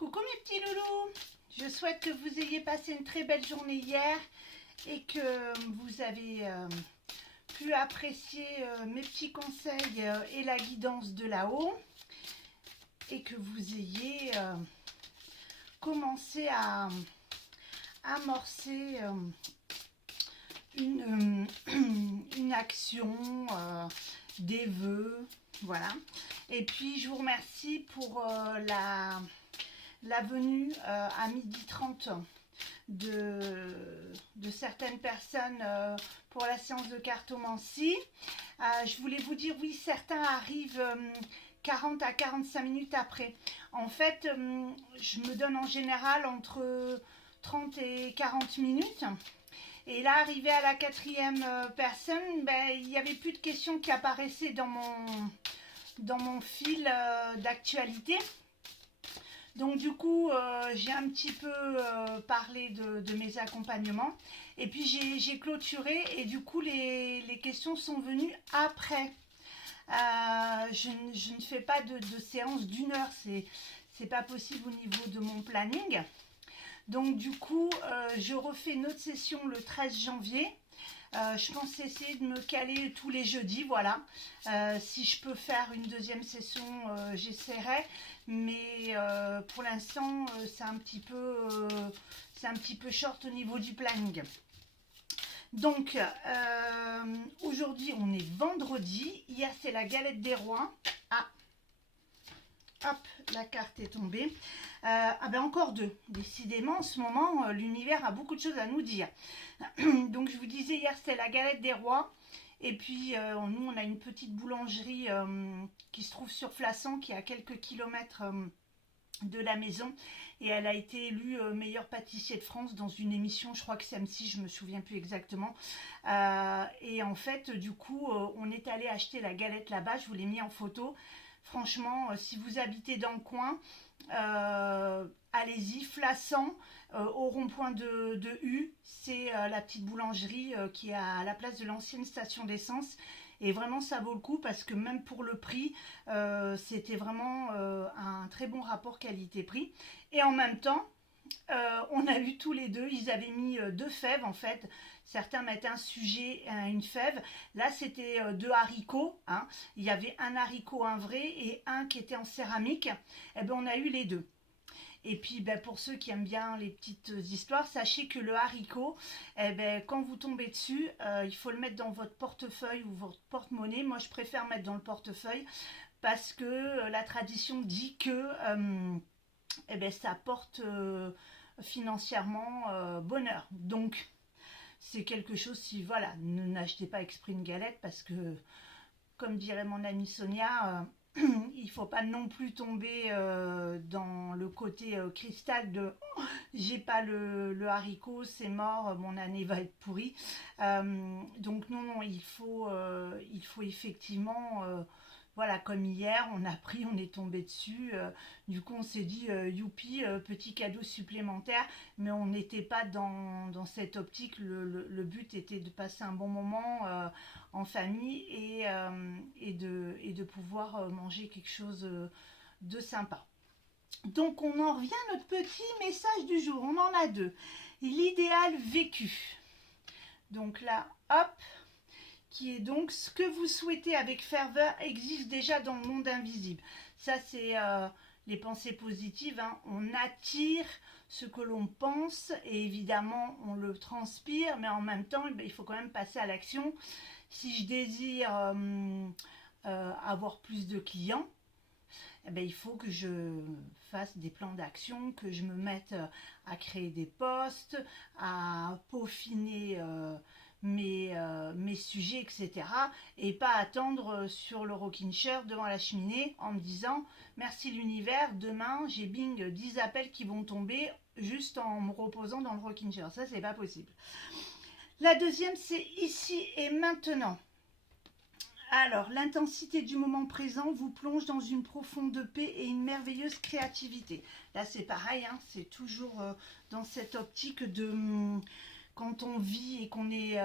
Coucou mes petits loulous, je souhaite que vous ayez passé une très belle journée hier et que vous avez pu apprécier mes petits conseils et la guidance de là-haut et que vous ayez commencé à amorcer une action, des vœux, voilà. Et puis je vous remercie pour la venue à 12h30 de certaines personnes pour la séance de cartomancie. Je voulais vous dire, oui, certains arrivent 40 à 45 minutes après. En fait, je me donne en général entre 30 et 40 minutes. Et là, arrivé à la 4e personne, il n'y avait plus de questions qui apparaissaient dans mon fil d'actualité. Donc du coup, j'ai un petit peu parlé de mes accompagnements. Et puis j'ai clôturé et du coup, les questions sont venues après. Je ne fais pas de séance d'1 heure, c'est pas possible au niveau de mon planning. Donc du coup, je refais une autre session le 13 janvier. Je pense essayer de me caler tous les jeudis, voilà. Si je peux faire une deuxième session, j'essaierai. Mais pour l'instant, c'est un petit peu short au niveau du planning. Donc, aujourd'hui, on est vendredi. Hier, c'est la galette des rois. Ah, hop, la carte est tombée. Encore deux. Décidément, en ce moment, l'univers a beaucoup de choses à nous dire. Donc, je vous disais, hier, c'était la galette des rois. Et puis, nous, on a une petite boulangerie qui se trouve sur Flassan, qui est à quelques kilomètres de la maison. Et elle a été élue meilleur pâtissier de France dans une émission, je crois que c'est M6, je me souviens plus exactement. Et en fait, du coup, on est allé acheter la galette là-bas. Je vous l'ai mis en photo. Franchement, si vous habitez dans le coin, allez-y, Flassan, au rond-point de U, c'est la petite boulangerie qui est à la place de l'ancienne station d'essence. Et vraiment, ça vaut le coup parce que même pour le prix, c'était vraiment un très bon rapport qualité-prix. Et en même temps, on a eu tous les deux, ils avaient mis 2 fèves en fait. Certains mettaient un sujet, une fève. Là, c'était 2 haricots. Hein. Il y avait un haricot, un vrai, et un qui était en céramique. Et on a eu les deux. Et puis, pour ceux qui aiment bien les petites histoires, sachez que le haricot, quand vous tombez dessus, il faut le mettre dans votre portefeuille ou votre porte-monnaie. Moi, je préfère mettre dans le portefeuille parce que la tradition dit que ça porte financièrement bonheur. Donc, c'est quelque chose, si voilà, n'achetez pas exprès une galette parce que, comme dirait mon amie Sonia, il ne faut pas non plus tomber dans le côté cristal de oh, j'ai pas le haricot, c'est mort, mon année va être pourrie. Donc non, il faut effectivement, voilà, comme hier, on a pris, on est tombé dessus. Du coup, on s'est dit youpi, petit cadeau supplémentaire, mais on n'était pas dans cette optique. Le but était de passer un bon moment en famille et de pouvoir manger quelque chose de sympa. Donc on en revient à notre petit message du jour, on en a 2. L'idéal vécu. Donc là, hop, qui est donc ce que vous souhaitez avec ferveur existe déjà dans le monde invisible. Ça c'est les pensées positives, hein. On attire ce que l'on pense et évidemment on le transpire, mais en même temps il faut quand même passer à l'action. Si je désire avoir plus de clients, il faut que je fasse des plans d'action, que je me mette à créer des posts, à peaufiner mes sujets, etc. Et pas attendre sur le rocking chair devant la cheminée en me disant merci l'univers, demain j'ai bing 10 appels qui vont tomber juste en me reposant dans le rocking chair. Ça, c'est pas possible. La deuxième, c'est ici et maintenant. Alors, l'intensité du moment présent vous plonge dans une profonde paix et une merveilleuse créativité. Là, c'est pareil, hein, c'est toujours dans cette optique de quand on vit et qu'on est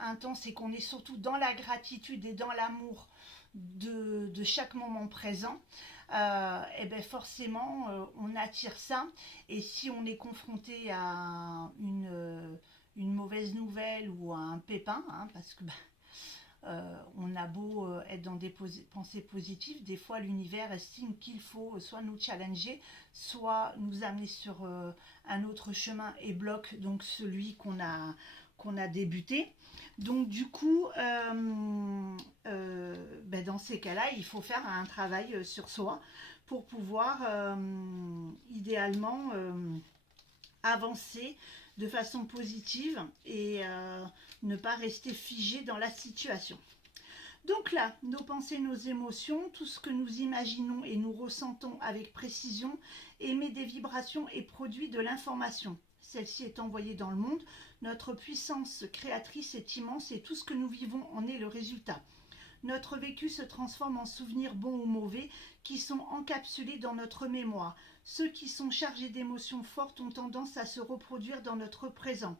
intense et qu'on est surtout dans la gratitude et dans l'amour de chaque moment présent. et ben forcément on attire ça. Et si on est confronté à une mauvaise nouvelle ou à un pépin, hein, parce que on a beau être dans des pensées positives, des fois l'univers estime qu'il faut soit nous challenger, soit nous amener sur un autre chemin et bloque donc celui qu'on a débuté. Donc du coup, dans ces cas-là, il faut faire un travail sur soi pour pouvoir idéalement avancer de façon positive et ne pas rester figé dans la situation. Donc là, nos pensées, nos émotions, tout ce que nous imaginons et nous ressentons avec précision émet des vibrations et produit de l'information. Celle-ci est envoyée dans le monde. Notre puissance créatrice est immense et tout ce que nous vivons en est le résultat. Notre vécu se transforme en souvenirs bons ou mauvais qui sont encapsulés dans notre mémoire. Ceux qui sont chargés d'émotions fortes ont tendance à se reproduire dans notre présent.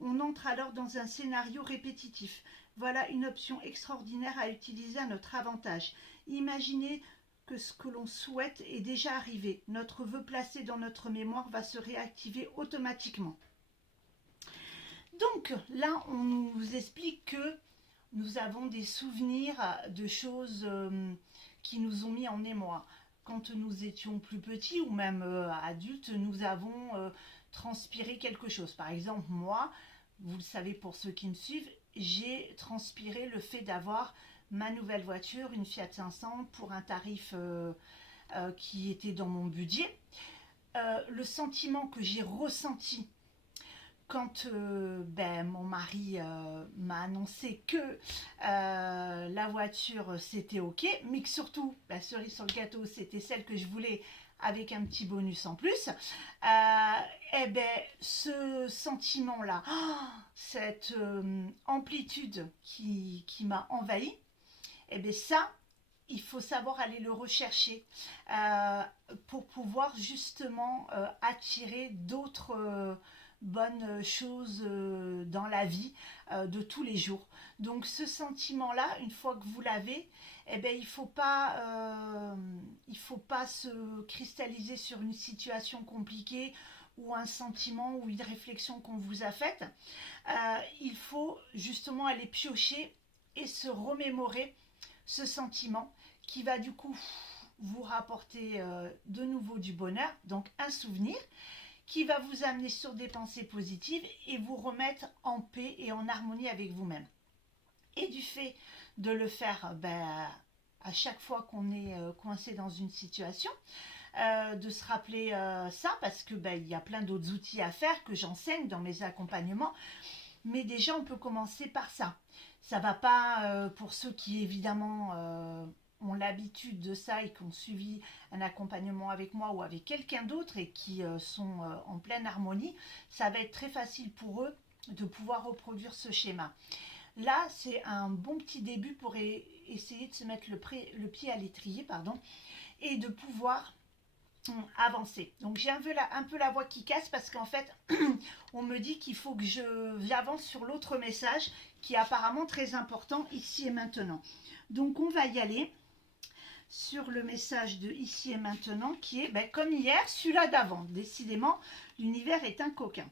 On entre alors dans un scénario répétitif. Voilà une option extraordinaire à utiliser à notre avantage. Imaginez que ce que l'on souhaite est déjà arrivé. Notre vœu placé dans notre mémoire va se réactiver automatiquement. Donc là, on nous explique que nous avons des souvenirs de choses qui nous ont mis en émoi. Quand nous étions plus petits ou même adultes, nous avons transpiré quelque chose. Par exemple, moi, vous le savez pour ceux qui me suivent, j'ai transpiré le fait d'avoir ma nouvelle voiture, une Fiat 500, pour un tarif qui était dans mon budget. Le sentiment que j'ai ressenti quand mon mari m'a annoncé que la voiture c'était ok, mais que surtout la cerise sur le gâteau c'était celle que je voulais avec un petit bonus en plus, ce sentiment là, cette amplitude qui m'a envahi, ça il faut savoir aller le rechercher pour pouvoir justement attirer d'autres bonnes choses dans la vie de tous les jours. Donc ce sentiment-là, une fois que vous l'avez, il ne faut pas se cristalliser sur une situation compliquée ou un sentiment ou une réflexion qu'on vous a faite. Il faut justement aller piocher et se remémorer ce sentiment qui va du coup vous rapporter de nouveau du bonheur, donc un souvenir qui va vous amener sur des pensées positives et vous remettre en paix et en harmonie avec vous-même. Et du fait de le faire à chaque fois qu'on est coincé dans une situation, de se rappeler ça, parce que il y a plein d'autres outils à faire que j'enseigne dans mes accompagnements, mais déjà on peut commencer par ça. Ça va pas pour ceux qui évidemment ont l'habitude de ça et qui ont suivi un accompagnement avec moi ou avec quelqu'un d'autre et qui sont en pleine harmonie, ça va être très facile pour eux de pouvoir reproduire ce schéma. Là, c'est un bon petit début pour essayer de se mettre le pied à l'étrier, et de pouvoir avancer. Donc j'ai un peu la voix qui casse parce qu'en fait, on me dit qu'il faut que j'avance sur l'autre message qui est apparemment très important ici et maintenant. Donc on va y aller sur le message de ici et maintenant qui est comme hier, celui-là d'avant. Décidément, l'univers est un coquin.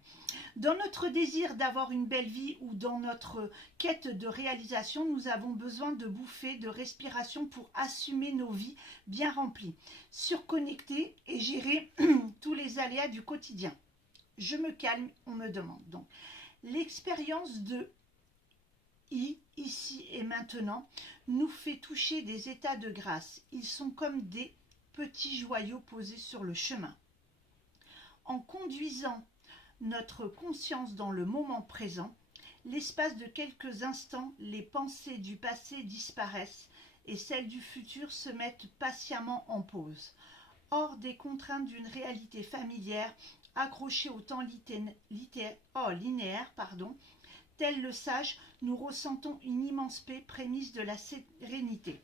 Dans notre désir d'avoir une belle vie ou dans notre quête de réalisation, nous avons besoin de bouffées de respiration pour assumer nos vies bien remplies, surconnecter et gérer tous les aléas du quotidien. Je me calme, on me demande. Donc, l'expérience de ici et maintenant, nous fait toucher des états de grâce. Ils sont comme des petits joyaux posés sur le chemin. En conduisant notre conscience dans le moment présent, l'espace de quelques instants, les pensées du passé disparaissent et celles du futur se mettent patiemment en pause. Hors des contraintes d'une réalité familière, accrochée au temps linéaire, tel le sage, nous ressentons une immense paix, prémisse de la sérénité.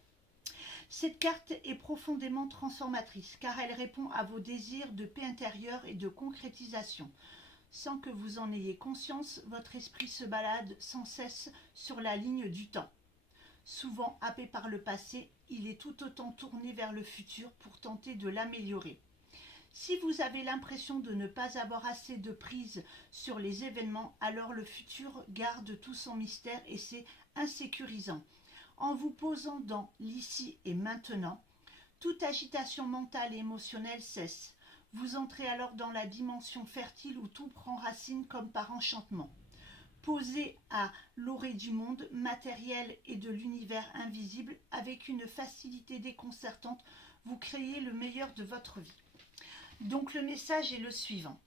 Cette carte est profondément transformatrice car elle répond à vos désirs de paix intérieure et de concrétisation. Sans que vous en ayez conscience, votre esprit se balade sans cesse sur la ligne du temps. Souvent happé par le passé, il est tout autant tourné vers le futur pour tenter de l'améliorer. Si vous avez l'impression de ne pas avoir assez de prise sur les événements, alors le futur garde tout son mystère et c'est insécurisant. En vous posant dans l'ici et maintenant, toute agitation mentale et émotionnelle cesse. Vous entrez alors dans la dimension fertile où tout prend racine comme par enchantement. Posé à l'orée du monde matériel et de l'univers invisible, avec une facilité déconcertante, vous créez le meilleur de votre vie. Donc le message est le suivant.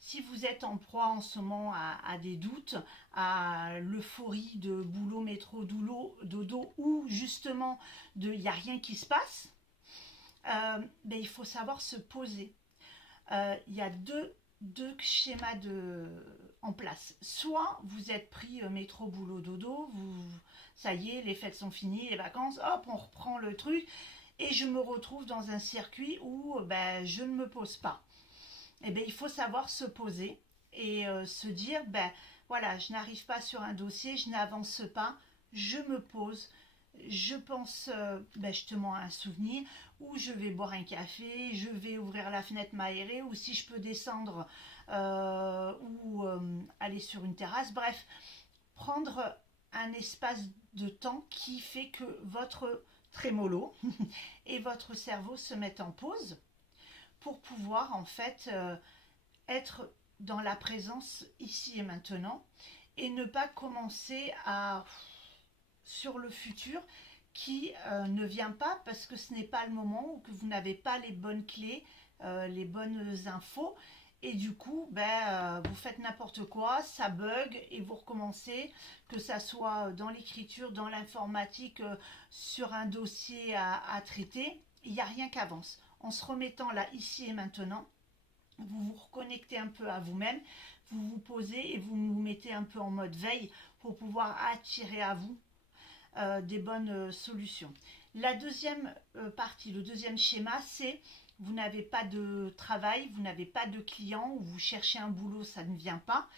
Si vous êtes en proie en ce moment à des doutes, à l'euphorie de boulot, métro, dodo, ou justement il n'y a rien qui se passe, il faut savoir se poser. Il y a deux schémas en place. Soit vous êtes pris métro, boulot, dodo, ça y est, les fêtes sont finies, les vacances, hop, on reprend le truc, et je me retrouve dans un circuit où je ne me pose pas. Il faut savoir se poser et se dire, voilà, je n'arrive pas sur un dossier, je n'avance pas, je me pose, je pense justement à un souvenir, ou je vais boire un café, je vais ouvrir la fenêtre, m'aérer, ou si je peux descendre ou aller sur une terrasse, bref, prendre un espace de temps qui fait que votre trémolo et votre cerveau se mettent en pause pour pouvoir en fait être dans la présence ici et maintenant et ne pas commencer sur le futur qui ne vient pas parce que ce n'est pas le moment ou que vous n'avez pas les bonnes clés, les bonnes infos et du coup vous faites n'importe quoi, ça bug et vous recommencez, que ça soit dans l'écriture, dans l'informatique, sur un dossier à traiter, il n'y a rien qui avance. En se remettant là, ici et maintenant, vous vous reconnectez un peu à vous-même, vous vous posez et vous vous mettez un peu en mode veille pour pouvoir attirer à vous des bonnes solutions. La deuxième partie, le deuxième schéma, c'est vous n'avez pas de travail, vous n'avez pas de client, ou vous cherchez un boulot, ça ne vient pas.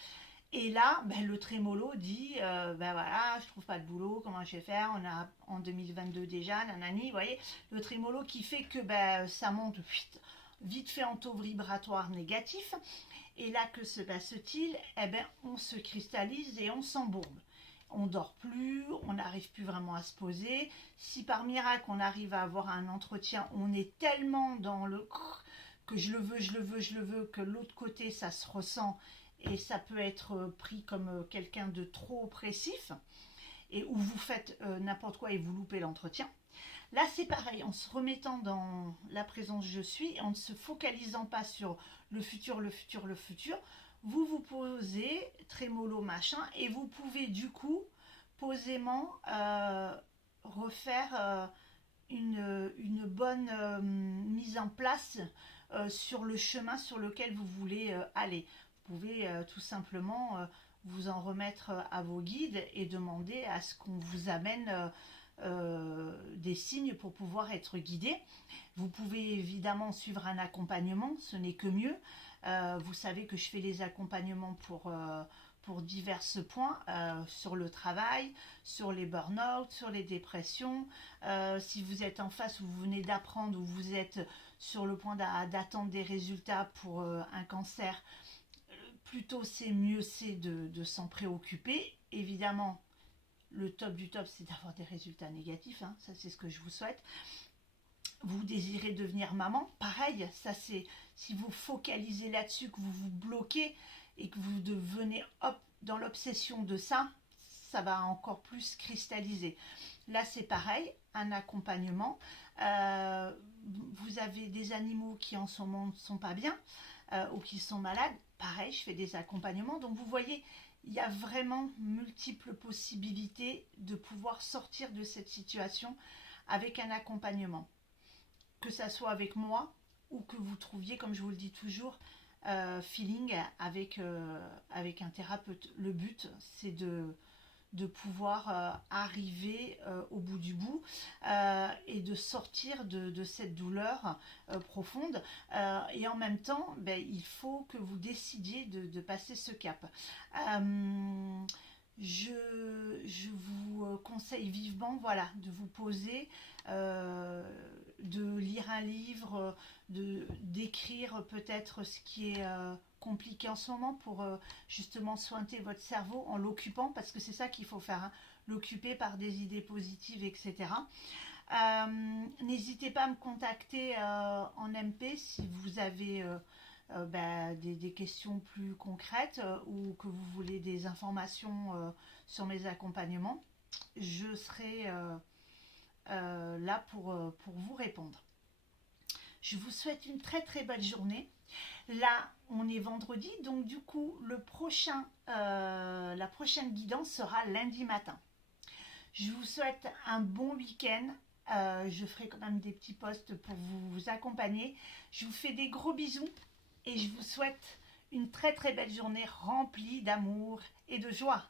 Et là, le trémolo dit, voilà, je trouve pas de boulot, comment je vais faire? On a en 2022 déjà, nanani, vous voyez, le trémolo qui fait que ça monte vite fait en taux vibratoire négatif. Et là, que se passe-t-il? On se cristallise et on s'embourbe. On dort plus, on n'arrive plus vraiment à se poser. Si par miracle on arrive à avoir un entretien, on est tellement dans le que je le veux, que l'autre côté ça se ressent et ça peut être pris comme quelqu'un de trop oppressif et où vous faites n'importe quoi et vous loupez l'entretien. Là c'est pareil, en se remettant dans la présence je suis, en ne se focalisant pas sur le futur, vous vous posez, trémolo machin, et vous pouvez du coup posément refaire une bonne mise en place sur le chemin sur lequel vous voulez aller. Vous pouvez tout simplement vous en remettre à vos guides et demander à ce qu'on vous amène des signes pour pouvoir être guidé. Vous pouvez évidemment suivre un accompagnement, ce n'est que mieux. Vous savez que je fais les accompagnements pour divers points, sur le travail, sur les burn-out, sur les dépressions. Si vous êtes en face ou vous venez d'apprendre ou vous êtes sur le point d'attendre des résultats pour un cancer, plutôt c'est mieux c'est de s'en préoccuper. Évidemment, le top du top, c'est d'avoir des résultats négatifs, hein, ça c'est ce que je vous souhaite. Vous désirez devenir maman, pareil, ça c'est si vous focalisez là-dessus, que vous vous bloquez et que vous devenez dans l'obsession de ça, ça va encore plus cristalliser. Là c'est pareil, un accompagnement. Vous avez des animaux qui en ce moment ne sont pas bien ou qui sont malades, pareil, je fais des accompagnements. Donc vous voyez, il y a vraiment multiples possibilités de pouvoir sortir de cette situation avec un accompagnement. Que ça soit avec moi ou que vous trouviez, comme je vous le dis toujours, feeling avec un thérapeute. Le but, c'est de pouvoir arriver au bout du bout et de sortir de cette douleur profonde. Et en même temps, il faut que vous décidiez de passer ce cap. je vous conseille vivement, voilà, de vous poser, de lire un livre, d'écrire peut-être ce qui est compliqué en ce moment pour justement sointer votre cerveau en l'occupant, parce que c'est ça qu'il faut faire, hein, l'occuper par des idées positives, etc. N'hésitez pas à me contacter en MP si vous avez des questions plus concrètes ou que vous voulez des informations sur mes accompagnements. Je serai là pour vous répondre. Je vous souhaite une très très belle journée. Là, on est vendredi, donc du coup, la prochaine guidance sera lundi matin. Je vous souhaite un bon week-end. Je ferai quand même des petits posts pour vous accompagner. Je vous fais des gros bisous et je vous souhaite une très très belle journée remplie d'amour et de joie.